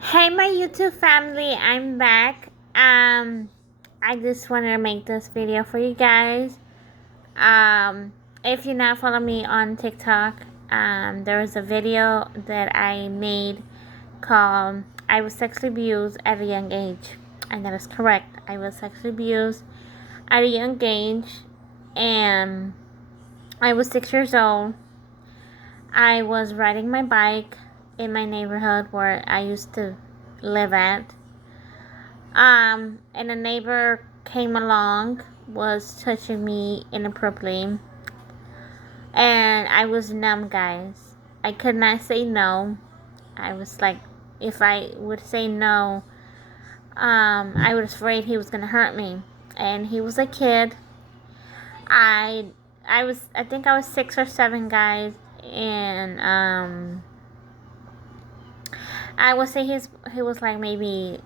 Hey, my YouTube family, I'm back. I just wanted to make this video for you guys. If you not follow me on TikTok, there was a video that I made called "I was sexually abused at a young age," and that is correct. I was sexually abused at a young age, and I was 6 years old. I was riding my bike in my neighborhood where I used to live at. And a neighbor came along, was touching me inappropriately, and I was numb, guys. I could not say no. I was like, if I would say no, I was afraid he was gonna hurt me. And he was a kid. I I think I was 6 or 7, guys, and I would say he was like maybe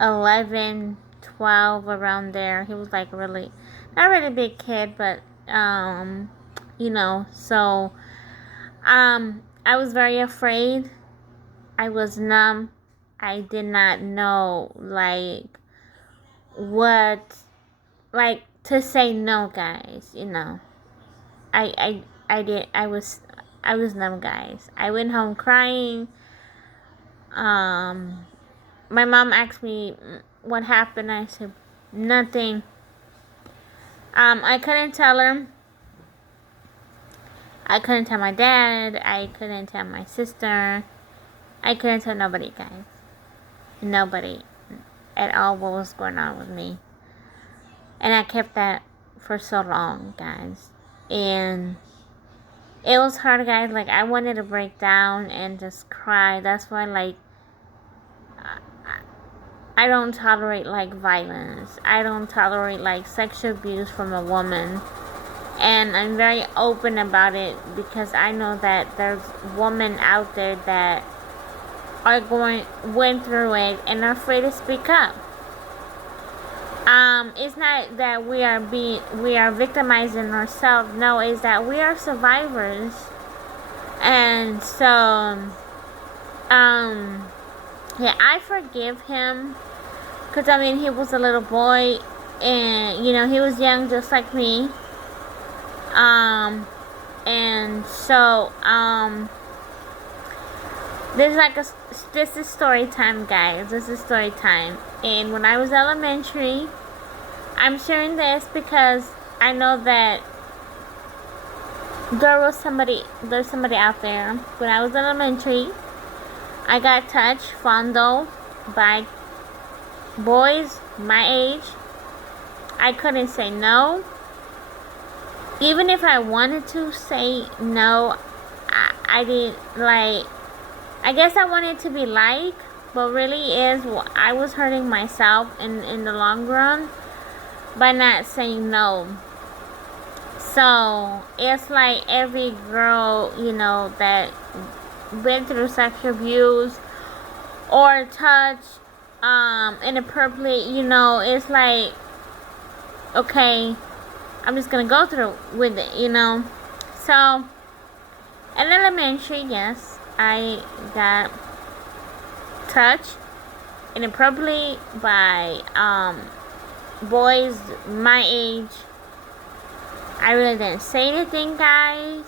11, 12, around there. He was like really, not really big kid, but, so, I was very afraid. I was numb. I did not know, like, what, like, to say no, guys, I was numb, guys. I went home crying. My mom asked me what happened. I said, nothing. I couldn't tell her. I couldn't tell my dad. I couldn't tell my sister. I couldn't tell nobody, guys. Nobody at all what was going on with me. And I kept that for so long, guys. And it was hard, guys. Like, I wanted to break down and just cry. That's why, like, I don't tolerate, like, violence. I don't tolerate, like, sexual abuse from a woman. And I'm very open about it because I know that there's women out there that went through it and are afraid to speak up. It's not that we are victimizing ourselves. No, it's that we are survivors. And so, yeah, I forgive him. Because, I mean, he was a little boy. And, he was young just like me. And so, this is story time, guys. This is story time. And when I was elementary, I'm sharing this because I know that there's somebody out there. When I was elementary, I got touched, fondled by boys my age. I couldn't say no. Even if I wanted to say no, I didn't, like, I guess I wanted to be like, but really I was hurting myself in the long run by not saying no. So, it's like every girl, that went through sexual abuse or touch, inappropriate, it's like, okay, I'm just gonna go through with it, So, in elementary, yes, I got touched inappropriately by boys my age. I really didn't say anything, guys.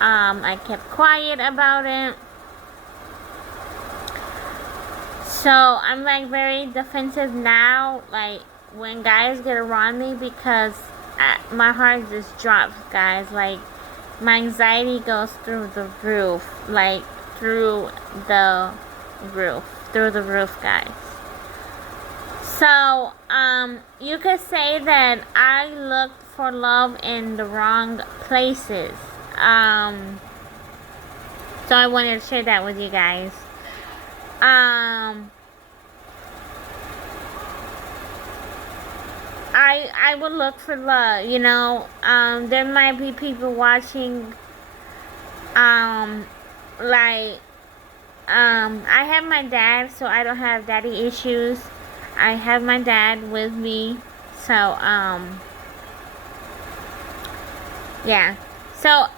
I kept quiet about it. So I'm like very defensive now, like when guys get around me, because my heart just drops, guys. Like, my anxiety goes through the roof, like through the roof, guys. So, you could say that I looked for love in the wrong places. So I wanted to share that with you guys. I would look for love, there might be people watching, like, I have my dad, so I don't have daddy issues. I have my dad with me, so, yeah, so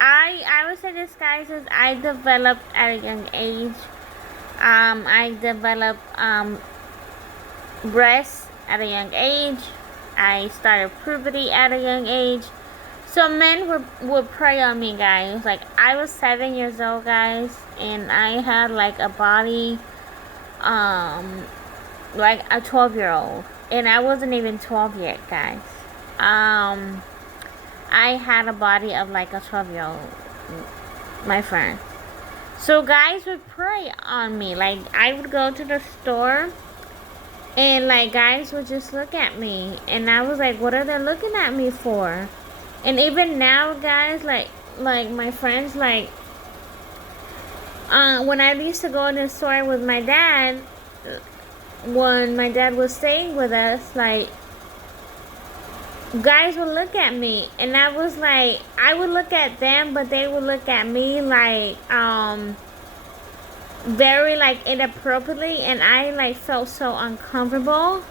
I would say this, guys, is I developed at a young age. I developed breasts at a young age. I started puberty at a young age. So men would prey on me, guys. Like, I was 7 years old, guys, and I had like a body, like a 12-year-old, and I wasn't even 12 yet, guys. I had a body of like a 12-year-old, my friend. So guys would prey on me. Like, I would go to the store, and like guys would just look at me, and I was like, what are they looking at me for? And even now, guys, like my friends, like, when I used to go in the store with my dad, when my dad was staying with us, like, guys would look at me, and I was like, I would look at them, but they would look at me like, very like inappropriately, and I like felt so uncomfortable.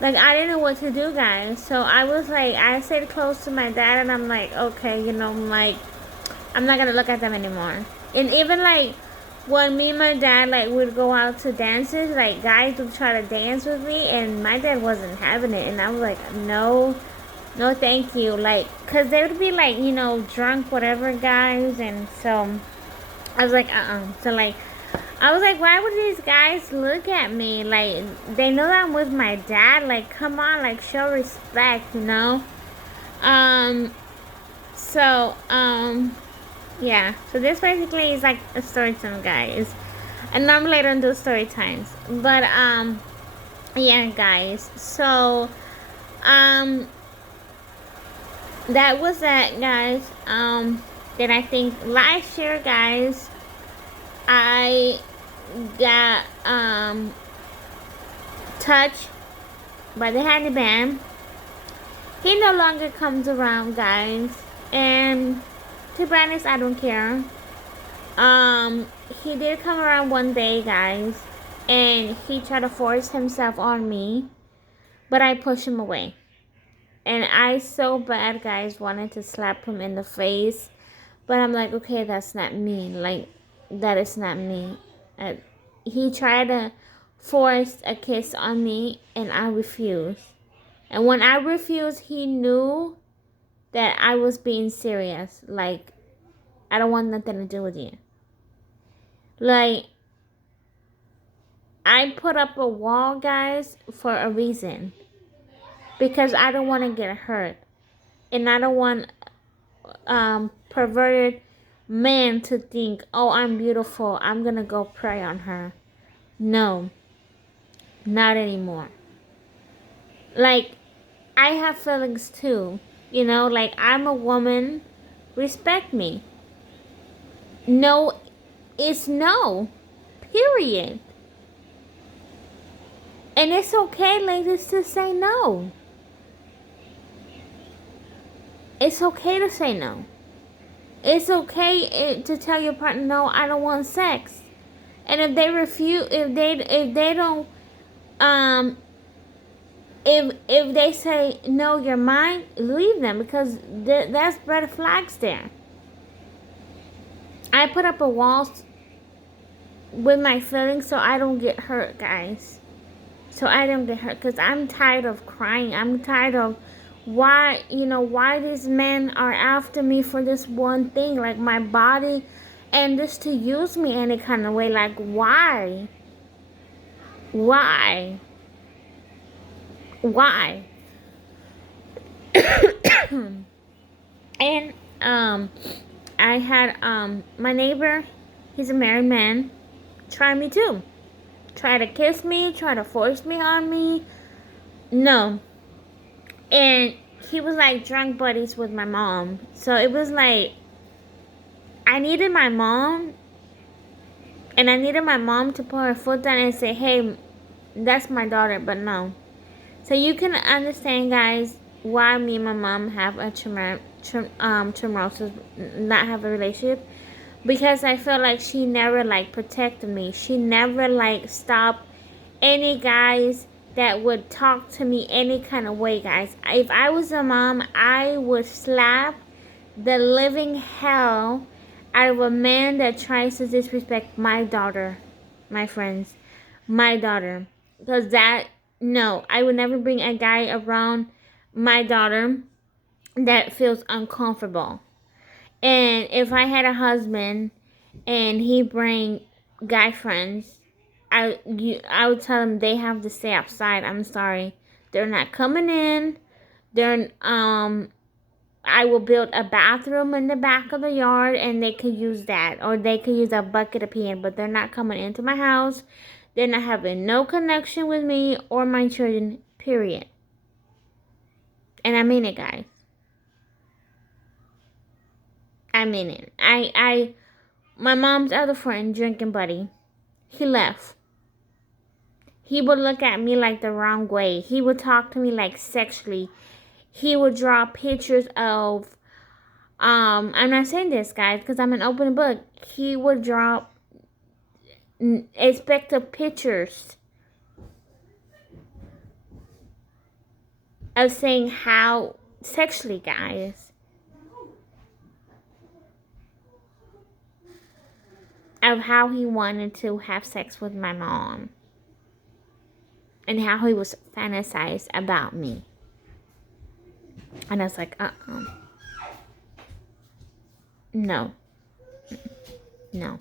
Like, I didn't know what to do, guys. So I was like, I stayed close to my dad, and I'm like, okay, you know, like, I'm not gonna look at them anymore. And even like when me and my dad like would go out to dances, like guys would try to dance with me, and my dad wasn't having it, and I was like, no, thank you. Like, cause they would be like, you know, drunk, whatever, guys, and so I was like, So like, I was like, why would these guys look at me? Like, they know that I'm with my dad. Like, come on, like, show respect, you know? So, yeah. So this basically is like a story time, guys. And I'm later into story times. But, yeah, guys. So, that was that, guys. Then I think last year, guys, I got touched by the handyman. He no longer comes around, guys, and to be honest, I don't care. He did come around one day, guys, and he tried to force himself on me, but I pushed him away. And I so bad, guys, wanted to slap him in the face, but I'm like, okay, that's not me. Like, that is not me. He tried to force a kiss on me, and I refused. And when I refused, he knew that I was being serious. Like, I don't want nothing to do with you. Like, I put up a wall, guys, for a reason. Because I don't want to get hurt. And I don't want perverted men to think, oh, I'm beautiful, I'm going to go prey on her. No. Not anymore. Like, I have feelings too. You know, like, I'm a woman. Respect me. No is no. Period. And it's okay, ladies, to say no. It's okay to say no. It's okay to tell your partner, no, I don't want sex. And if they refuse, if they don't, if they say, no, you're mine, leave them, because that's red flags there. I put up a wall with my feelings so I don't get hurt, guys. So I don't get hurt, because I'm tired of crying. I'm tired of why these men are after me for this one thing, like my body, and just to use me any kind of way. Like, why? And I had my neighbor, he's a married man, try me too. Try to kiss me, try to force me on me. No. And he was like drunk buddies with my mom. So it was like, I needed my mom, and I needed my mom to put her foot down and say, hey, that's my daughter, but no. So you can understand, guys, why me and my mom have a tumultuous, not have a relationship. Because I feel like she never like protected me. She never like stopped any guys that would talk to me any kind of way, guys. If I was a mom, I would slap the living hell out of a man that tries to disrespect my daughter, my friends, my daughter. Because no, I would never bring a guy around my daughter that feels uncomfortable. And if I had a husband and he bring guy friends, I would tell them they have to stay outside. I'm sorry, they're not coming in. They're I will build a bathroom in the back of the yard and they could use that, or they could use a bucket of pee in, but they're not coming into my house. They're not having no connection with me or my children, period. And I mean it, guys. I mean it. My mom's other friend, drinking buddy, he left. He would look at me like the wrong way. He would talk to me like sexually. He would draw pictures of, I'm not saying this, guys, because I'm an open book. He would draw expected pictures of saying how sexually, guys, of how he wanted to have sex with my mom and how he was fantasized about me. And I was like, no. No.